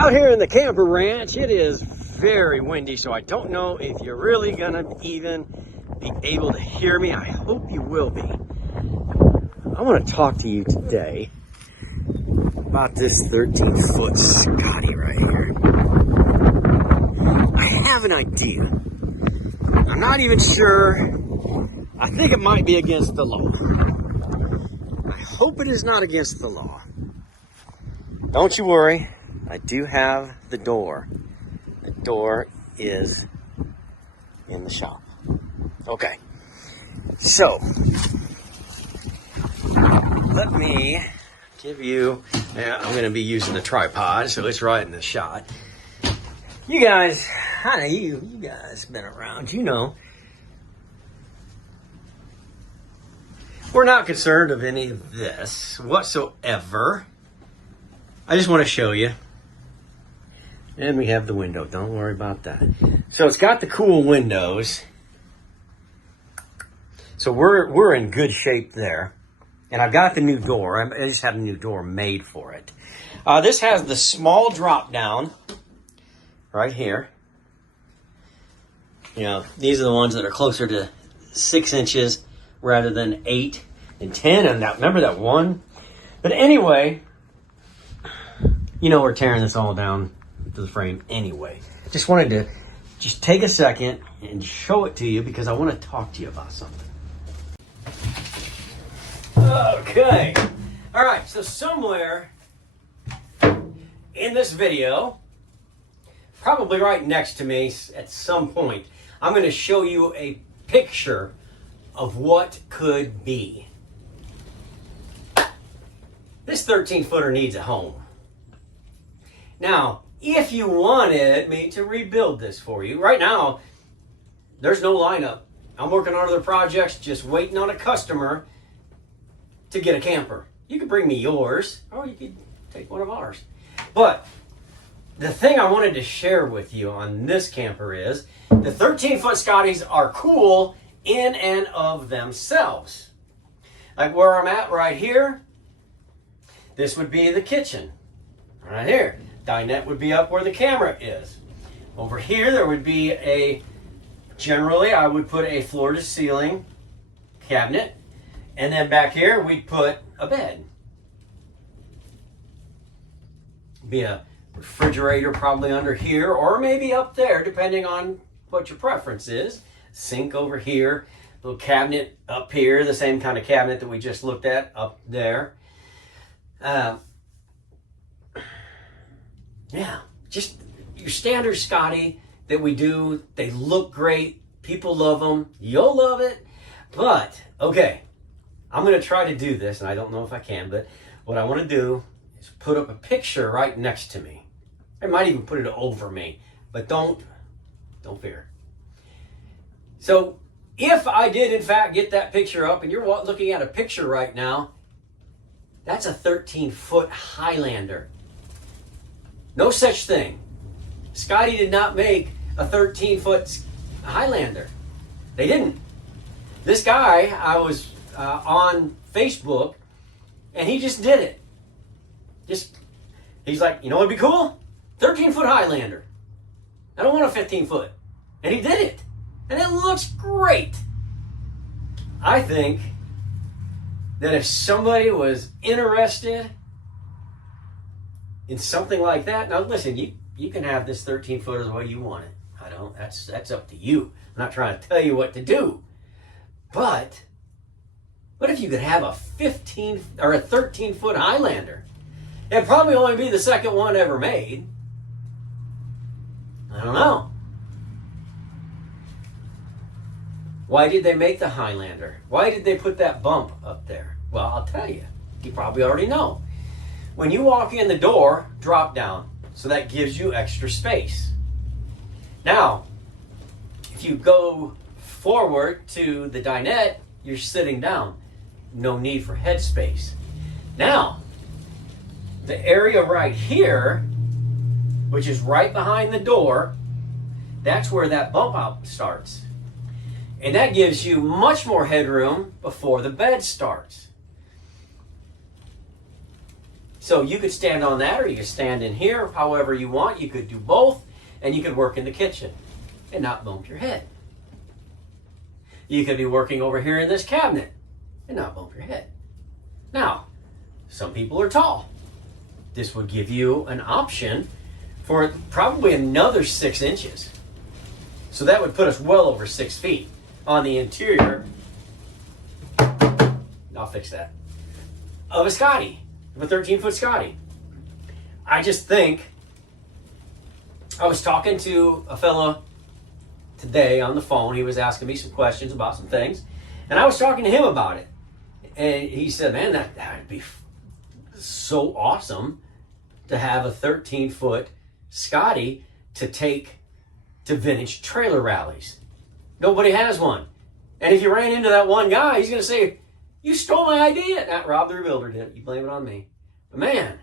Out here in the camper ranch, it is very windy, so I don't know if you're really gonna even be able to hear me. I hope you will be. I want to talk to you today about this 13-foot Scotty right here. I have an idea. I'm not even sure. I think it might be against the law. I hope it is not against the law. Don't you worry. I do have the door. The door is in the shop. Okay. So, let me give you, I'm going to be using the tripod, so it's right in the shot. You guys, I know you guys been around, you know. We're not concerned of any of this whatsoever. I just want to show you. And we have the window. Don't worry about that. So it's got the cool windows. So we're in good shape there. And I've got the new door. I just have a new door made for it. This has the small drop down right here. You know, these are the ones that are closer to 6 inches rather than 8 and 10. And that, remember that one? But anyway, you know we're tearing this all down to the frame anyway. Just wanted to just take a second and show it to you because I want to talk to you about something. Okay. All right. So somewhere in this video, probably right next to me at some point, I'm going to show you a picture of what could be. This 13-footer needs a home. Now, if you wanted me to rebuild this for you, right now, there's no lineup. I'm working on other projects, just waiting on a customer to get a camper. You could bring me yours, or you could take one of ours. But the thing I wanted to share with you on this camper is the 13-foot Scotties are cool in and of themselves. Like where I'm at right here, this would be the kitchen. Right here. Dinette would be up where the camera is. Over here, there would be generally I would put a floor to ceiling cabinet. And then back here, we'd put a bed. Be a refrigerator probably under here or maybe up there, depending on what your preference is. Sink over here, little cabinet up here, the same kind of cabinet that we just looked at up there. Yeah, just your standard Scotty that we do. They look great. People love them. You'll love it. But, okay, I'm going to try to do this, and I don't know if I can, but what I want to do is put up a picture right next to me. I might even put it over me, but don't fear. So, if I did, in fact, get that picture up, and you're looking at a picture right now, that's a 13-foot Highlander. No such thing. Scotty did not make a 13-foot Highlander. They didn't. This guy, I was on Facebook, and he just did it. He's like, you know what'd be cool? 13-foot Highlander. I don't want a 15-foot. And he did it. And it looks great. I think that if somebody was interested in something like that, now listen, you can have this 13-footer the way you want it. That's up to you. I'm not trying to tell you what to do. But what if you could have a 15 or a 13-foot Highlander? It'd probably only be the second one ever made. I don't know. Why did they make the Highlander? Why did they put that bump up there? Well, I'll tell you. You probably already know. When you walk in the door, drop down. So that gives you extra space. Now, if you go forward to the dinette, you're sitting down. No need for headspace. Now, the area right here, which is right behind the door, that's where that bump out starts. And that gives you much more headroom before the bed starts. So you could stand on that, or you could stand in here, however you want. You could do both, and you could work in the kitchen and not bump your head. You could be working over here in this cabinet and not bump your head. Now, some people are tall. This would give you an option for probably another 6 inches. So that would put us well over 6 feet on the interior. I'll fix that. Of a Scotty, of a 13-foot Scotty. I just think, I was talking to a fella today on the phone. He was asking me some questions about some things, and I was talking to him about it. And he said, man, that would be so awesome to have a 13-foot Scotty to take to vintage trailer rallies. Nobody has one. And if you ran into that one guy, he's going to say, you stole my idea. Not Rob the Rebuilder did it. You blame it on me. But man,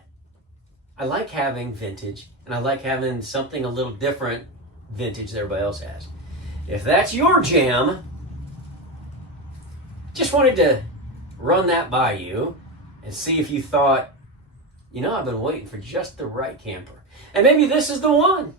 I like having vintage, and I like having something a little different vintage that everybody else has. If that's your jam, just wanted to run that by you and see if you thought, you know, I've been waiting for just the right camper. And maybe this is the one.